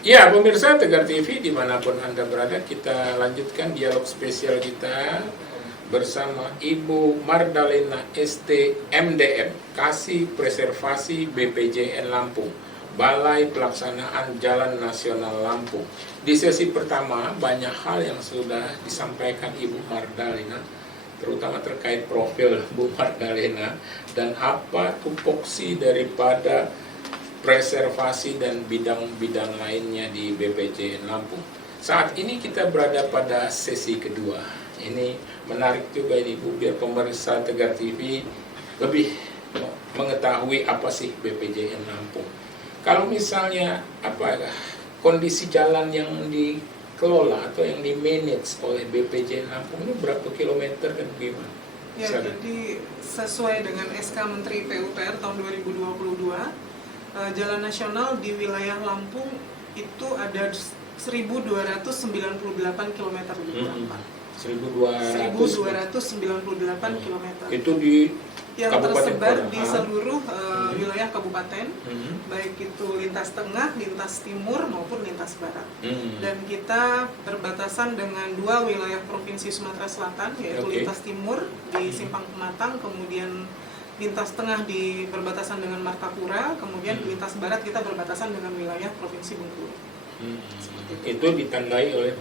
Ya, pemirsa Tegar TV dimanapun Anda berada, kita lanjutkan dialog spesial kita bersama Ibu Mardalena ST MDM, Kasih Preservasi BPJN Lampung, Balai Pelaksanaan Jalan Nasional Lampung. Di sesi pertama, banyak hal yang sudah disampaikan Ibu Mardalena, terutama terkait profil Bu Mardalena dan apa tupoksi daripada preservasi dan bidang-bidang lainnya di BPJN Lampung. Saat ini kita berada pada sesi kedua. Ini menarik juga ini Bu, biar pemirsa Tegar TV lebih mengetahui apa sih BPJN Lampung. Kalau misalnya kondisi jalan yang dikelola atau yang di-manage oleh BPJN Lampung ini berapa kilometer dan gimana? Ya, jadi sesuai dengan SK Menteri PUPR tahun 2022, jalan nasional di wilayah Lampung itu ada 1.298 km di Lampung. 1.298 km. Itu di yang Kabupaten tersebar Kota. di seluruh wilayah kabupaten, baik itu lintas tengah, lintas timur maupun lintas barat. Dan kita berbatasan dengan dua wilayah provinsi Sumatera Selatan, yaitu lintas timur di Simpang Pematang, kemudian lintas tengah di berbatasan dengan Martapura, kemudian lintas barat kita berbatasan dengan wilayah provinsi Bengkulu. Itu ditandai oleh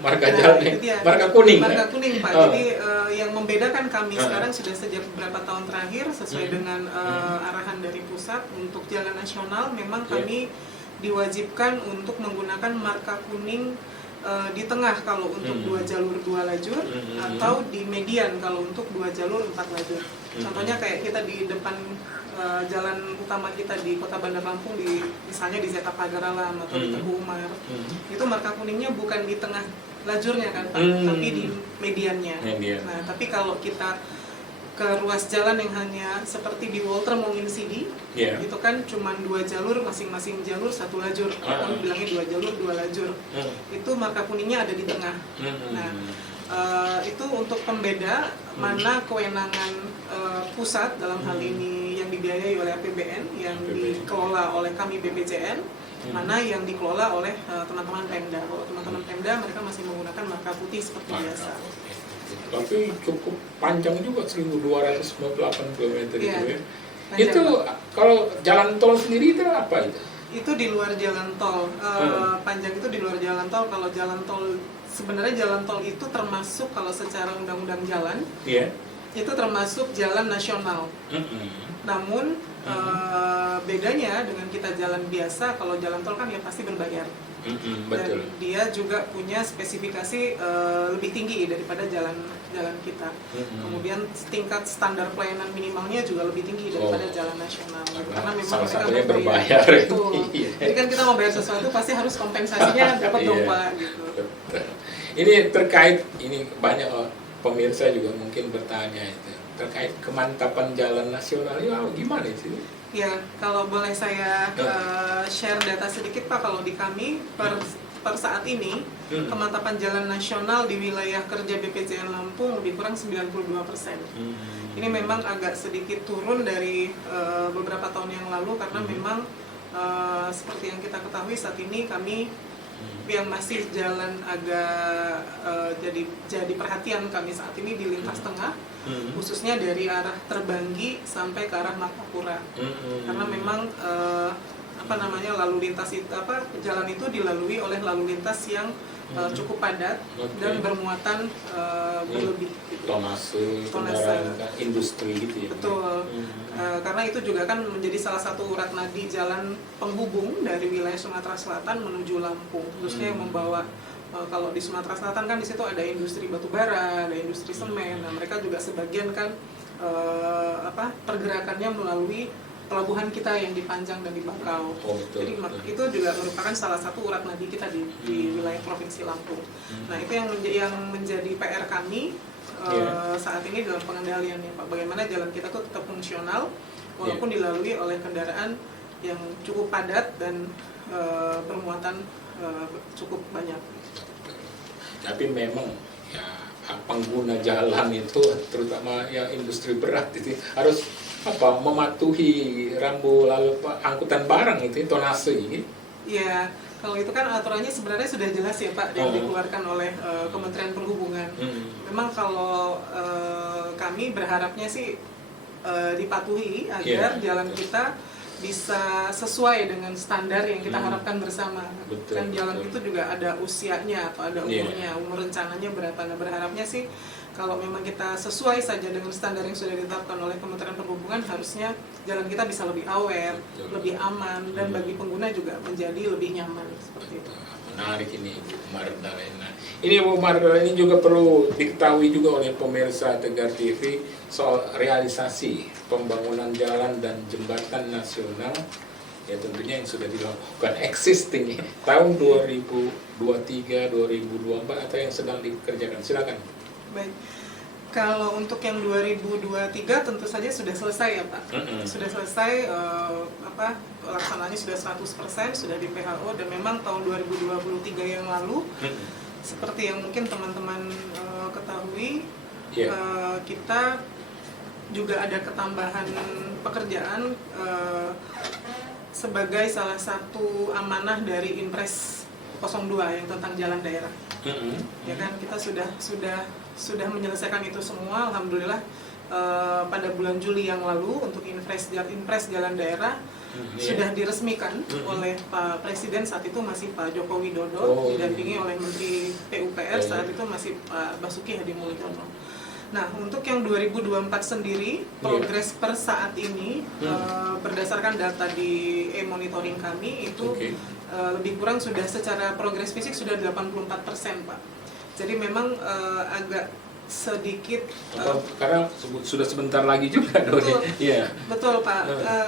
marka jalan, marka kuning. Marka kuning, Pak. Jadi yang membedakan kami sekarang sudah sejak beberapa tahun terakhir sesuai dengan arahan dari pusat untuk jalan nasional, memang kami diwajibkan untuk menggunakan marka kuning di tengah kalau untuk 2 jalur 2 lajur, atau di median kalau untuk 2 jalur 4 lajur. Contohnya kayak kita di depan jalan utama kita di Kota Bandar Lampung, misalnya di Zeta Pagaralam atau di Teguh Umar, itu marka kuningnya bukan di tengah lajurnya kan Pak, tapi di mediannya. Nah, tapi kalau kita ke ruas jalan yang hanya seperti di Walter Mongin Sidi, itu kan cuma 2 jalur, masing-masing jalur 1 lajur, atau bilangnya 2 jalur 2 lajur, itu marka kuningnya ada di tengah. Nah, itu untuk pembeda mana kewenangan pusat dalam hal ini yang dibiayai oleh APBN, yang dikelola oleh kami BPJN, mana yang dikelola oleh teman-teman Pemda. Kalau teman-teman Pemda mereka masih menggunakan marka putih seperti biasa. Tapi cukup panjang juga, 1.298 km itu ya. Panjang. Itu kalau jalan tol sendiri itu apa itu? Itu di luar jalan tol. Panjang itu di luar jalan tol. Kalau jalan tol, sebenarnya jalan tol itu termasuk kalau secara undang-undang jalan, itu termasuk jalan nasional. Namun bedanya dengan kita jalan biasa, kalau jalan tol kan ya pasti berbayar. Dan dia juga punya spesifikasi lebih tinggi daripada jalan kita. Kemudian tingkat standar pelayanan minimalnya juga lebih tinggi daripada jalan nasional. Karena memang mereka berbayar. Jadi kan kita mau bayar sesuatu pasti harus kompensasinya dapat dong Pak. Gitu. Ini terkait, ini banyak pemirsa juga mungkin bertanya itu terkait kemantapan jalan nasional ini gimana sih? Ya, kalau boleh saya share data sedikit Pak, kalau di kami per saat ini kemantapan jalan nasional di wilayah kerja BPJN Lampung lebih kurang 92%. Ini memang agak sedikit turun dari beberapa tahun yang lalu, karena memang seperti yang kita ketahui saat ini kami yang masih jalan agak jadi perhatian kami saat ini di lintas tengah, khususnya dari arah Terbanggi sampai ke arah Martapura, karena memang lalu lintas itu jalan itu dilalui oleh lalu lintas yang cukup padat dan bermuatan berlebih. Tonase kendaraan industri gitu ya. Betul. Karena itu juga kan menjadi salah satu urat nadi jalan penghubung dari wilayah Sumatera Selatan menuju Lampung, khususnya yang membawa kalau di Sumatera Selatan kan di situ ada industri batu bara, ada industri semen. Nah, mereka juga sebagian kan pergerakannya melalui pelabuhan kita yang di Panjang dan di Bakau. Jadi itu juga merupakan salah satu urat nadi kita di wilayah Provinsi Lampung. Nah, itu yang menjadi PR kami saat ini dalam pengendaliannya Pak. Bagaimana jalan kita tuh tetap fungsional walaupun dilalui oleh kendaraan yang cukup padat dan bermuatan cukup banyak. Tapi memang ya pengguna jalan itu, terutama yang industri berat itu harus mematuhi rambu lalu angkutan barang itu tonase ini. Ya, Kalau itu kan aturannya sebenarnya sudah jelas ya Pak, yang dikeluarkan oleh Kementerian Perhubungan. Memang kalau kami berharapnya sih dipatuhi agar jalan kita bisa sesuai dengan standar yang kita harapkan bersama. Kan jalan itu juga ada usianya atau ada umurnya, umur rencananya berapa. Nah berharapnya sih kalau memang kita sesuai saja dengan standar yang sudah ditetapkan oleh Kementerian Perhubungan, harusnya jalan kita bisa lebih aware, lebih aman, dan bagi pengguna juga menjadi lebih nyaman seperti itu. Menarik ini Bu Mardalena. Ini Bu Mardalena juga perlu diketahui juga oleh pemirsa Tegar TV soal realisasi pembangunan jalan dan jembatan nasional ya tentunya yang sudah dilakukan existing ya, tahun 2023, 2024 atau yang sedang dikerjakan. Silakan. Baik, kalau untuk yang 2023 tentu saja sudah selesai ya Pak. Sudah selesai, pelaksanaannya sudah 100%, sudah di PHO, dan memang tahun 2023 yang lalu seperti yang mungkin teman-teman ketahui, kita juga ada ketambahan pekerjaan sebagai salah satu amanah dari Impres 02 yang tentang jalan daerah. Ya kan, kita sudah menyelesaikan itu semua, alhamdulillah. Pada bulan Juli yang lalu untuk Impres jalan daerah sudah diresmikan oleh Pak Presiden, saat itu masih Pak Joko Widodo, didampingi oleh Menteri PUPR saat itu masih Pak Basuki Hadi Mulyono. Nah, untuk yang 2024 sendiri, progres per saat ini berdasarkan data di e-monitoring kami itu lebih kurang sudah secara progres fisik sudah 84%, Pak. Jadi memang agak sedikit karena sudah sebentar lagi juga betul, betul Pak,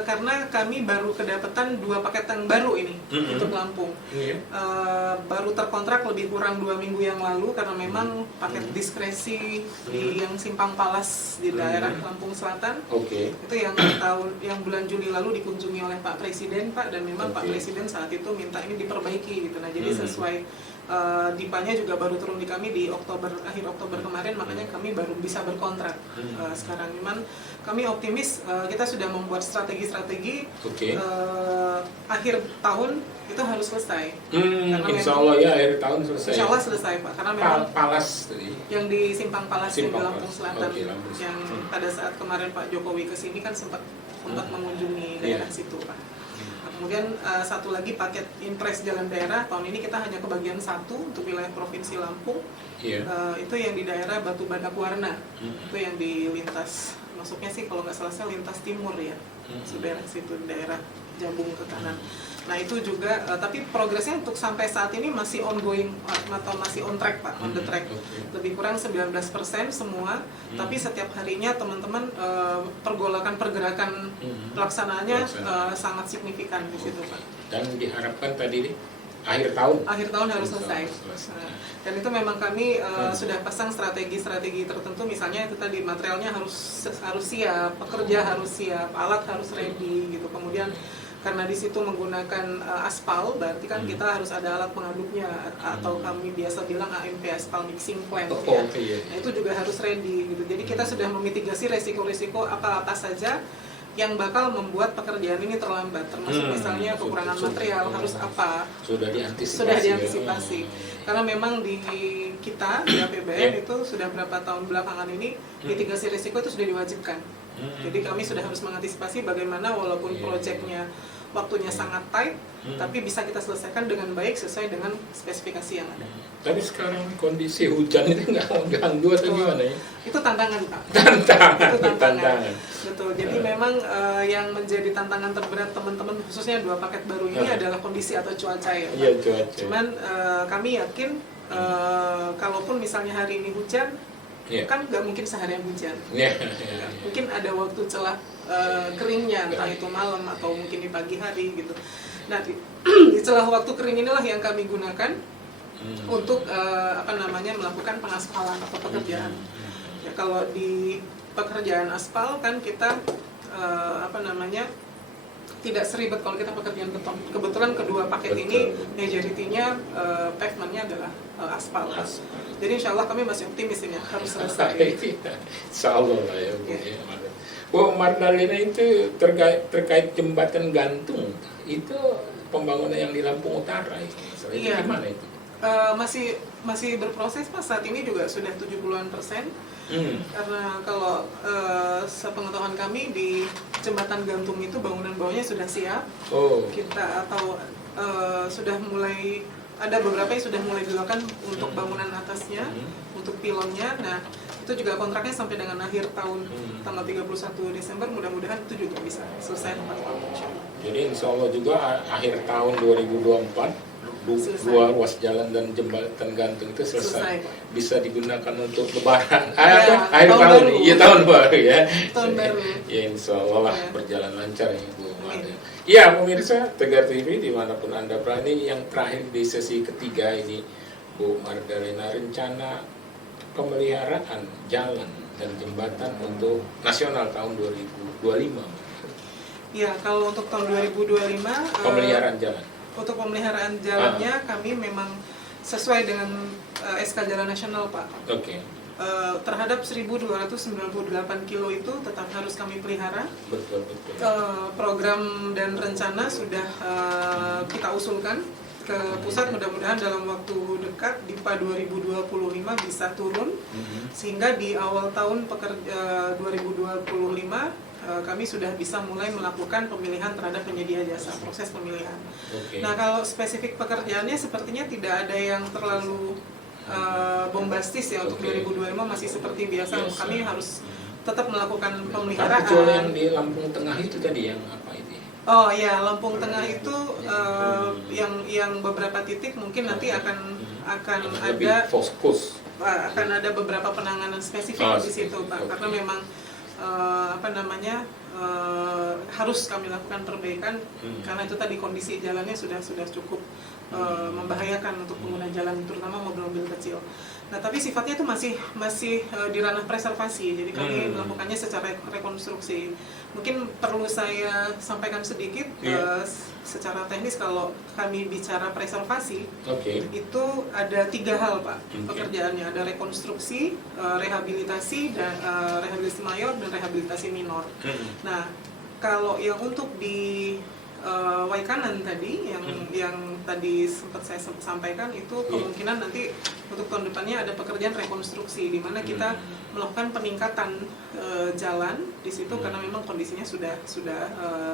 karena kami baru kedapatan 2 paket yang baru ini untuk Lampung. Baru terkontrak lebih kurang 2 minggu yang lalu karena memang paket diskresi di yang Simpang Palas di daerah Lampung Selatan. Itu yang bulan Juli lalu dikunjungi oleh Pak Presiden, Pak, dan memang Pak Presiden saat itu minta ini diperbaiki gitu. Nah, jadi sesuai Dipanya juga baru turun di kami di akhir Oktober kemarin, makanya kami baru bisa berkontrak sekarang. Memang kami optimis kita sudah membuat strategi-strategi akhir tahun itu harus selesai. Insya Allah ya akhir tahun selesai. Insya Allah selesai Pak, karena memang Palas tadi. Yang di Simpang Palas yang di Lampung Selatan, Lampung. yang pada saat kemarin Pak Jokowi kesini kan sempat mengunjungi daerah situ Pak. Kemudian satu lagi paket Impres jalan daerah, tahun ini kita hanya kebagian 1 untuk wilayah Provinsi Lampung. Itu yang di daerah Batu Badak Warna, itu yang di lintas, masuknya sih kalau nggak salah lintas timur ya, daerah situ, daerah Jambung ke kanan. Nah itu juga, tapi progresnya untuk sampai saat ini masih ongoing atau masih on track Pak, on the track. Lebih kurang 19% semua, tapi setiap harinya teman-teman pergerakan pelaksanaannya sangat signifikan di situ Pak. Dan diharapkan tadi nih akhir tahun harus selesai. Dan itu memang kami sudah pasang strategi-strategi tertentu, misalnya itu tadi materialnya harus siap, pekerja harus siap, alat harus ready gitu. Kemudian karena di situ menggunakan aspal, berarti kan kita harus ada alat pengaduknya atau kami biasa bilang AMP, aspal mixing plant ya. Nah, itu juga harus ready gitu. Jadi kita sudah memitigasi resiko-resiko apa-apa saja yang bakal membuat pekerjaan ini terlambat, termasuk misalnya kekurangan material harus apa, sudah diantisipasi. Karena memang di kita di APBN itu sudah berapa tahun belakangan ini mitigasi risiko itu sudah diwajibkan. Jadi kami sudah harus mengantisipasi bagaimana walaupun proyeknya waktunya sangat tight, tapi bisa kita selesaikan dengan baik sesuai dengan spesifikasi yang ada. Tapi sekarang kondisi hujan itu nggak mengganggu atau gimana ya? Itu tantangan Pak. Itu tantangan. Betul. Jadi memang yang menjadi tantangan terberat teman-teman khususnya 2 paket baru ini adalah kondisi atau cuaca ya Pak. Cuaca. Cuman kami yakin kalaupun misalnya hari ini hujan, kan nggak mungkin seharian hujan. Mungkin ada waktu celah keringnya, entah itu malam atau mungkin di pagi hari gitu. Nah di celah waktu kering inilah yang kami gunakan untuk melakukan pengaspalan atau pekerjaan. Ya, kalau di pekerjaan aspal kan kita tidak seribet kalau kita pekerjaan beton. Kebetulan kedua paket ini majority-nya pavementnya adalah aspal. Jadi insya Allah kami masih optimis ini harus selesai. Insya Allah lah ya Bu. Bu Mardalena itu terkait jembatan gantung itu pembangunan yang di Lampung Utara itu. Itu Iya. gimana itu? Masih berproses Pak, saat ini juga sudah 70-an%. Karena kalau sepengetahuan kami di jembatan gantung itu bangunan bawahnya sudah siap. Oh. Kita atau sudah mulai ada beberapa yang sudah mulai dilakukan untuk bangunan atasnya, untuk pilonnya. Nah, itu juga kontraknya sampai dengan akhir tahun tanggal 31 Desember, mudah-mudahan itu juga bisa selesai tepat waktu. Jadi insya Allah juga akhir tahun 2024 Selesai. dua ruas jalan dan jembatan gantung itu selesai. Pak. Bisa digunakan untuk lebaran. Ya, Akhir tahun tahun, baru. iya tahun baru ya. Tahun baru. Ya insya Allah lah Ya. berjalan lancar ya Bu Amin. Marda. Ya pemirsa Tegar TV dimanapun Anda berada, ini yang terakhir di sesi ketiga ini Bu Mardalena, rencana pemeliharaan jalan dan jembatan untuk nasional tahun 2025. Ya, kalau untuk tahun 2025 Pemeliharaan jalan. untuk pemeliharaan jalannya kami memang sesuai dengan SK Jalan Nasional Pak. Oke. Terhadap 1.298 kilo itu tetap harus kami pelihara. Betul. Program dan rencana sudah kita usulkan ke pusat, mudah-mudahan dalam waktu dekat di PA 2025 bisa turun, sehingga di awal tahun 2025 kami sudah bisa mulai melakukan pemilihan terhadap penyedia jasa, proses pemilihan. Oke. Nah, kalau spesifik pekerjaannya sepertinya tidak ada yang terlalu bombastis ya. Untuk 2025 masih seperti biasa. Kami harus tetap melakukan pemeliharaan. Kecuali yang di Lampung Tengah itu tadi yang apa itu? Oh ya, Lampung Tengah itu yang beberapa titik mungkin nanti akan Lebih ada fokus. akan ada beberapa penanganan spesifik di situ Pak, Oke. karena memang harus kami lakukan perbaikan karena itu tadi kondisi jalannya sudah cukup membahayakan untuk pengguna jalan, terutama mobil-mobil kecil. Nah, tapi sifatnya itu masih di ranah preservasi, jadi kami melakukannya secara rekonstruksi. Mungkin perlu saya sampaikan sedikit secara teknis, kalau kami bicara preservasi, itu ada 3 hal Pak pekerjaannya. Ada rekonstruksi, rehabilitasi, dan rehabilitasi mayor dan rehabilitasi minor. Nah, kalau yang untuk di Waikanan tadi yang tadi sempat saya sampaikan itu kemungkinan nanti untuk tahun depannya ada pekerjaan rekonstruksi di mana kita melakukan peningkatan jalan di situ karena memang kondisinya sudah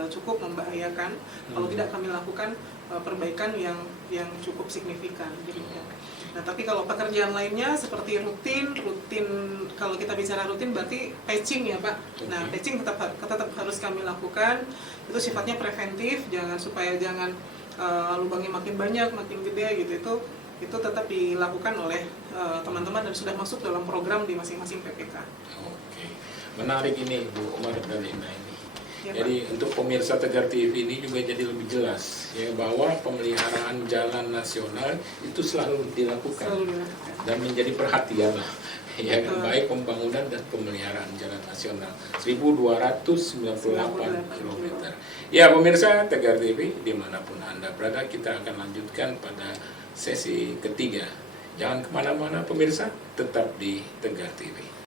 cukup membahayakan kalau tidak kami lakukan perbaikan yang cukup signifikan. Nah, tapi kalau pekerjaan lainnya seperti rutin kalau kita bicara rutin berarti patching ya Pak. Nah, patching tetap harus kami lakukan. Itu sifatnya preventif, supaya jangan lubangnya makin banyak, makin gede gitu. Itu tetap dilakukan oleh teman-teman dan sudah masuk dalam program di masing-masing PPK. Oke. Menarik ini Bu Mardalena ini. Ya, Jadi untuk pemirsa Tegar TV ini juga jadi lebih jelas ya bahwa pemeliharaan jalan nasional itu selalu dilakukan dan menjadi perhatian lah ya, baik pembangunan dan pemeliharaan jalan nasional 1.298 km. Ya pemirsa Tegar TV dimanapun Anda berada, kita akan lanjutkan pada sesi ketiga. Jangan kemana-mana pemirsa, tetap di Tegar TV.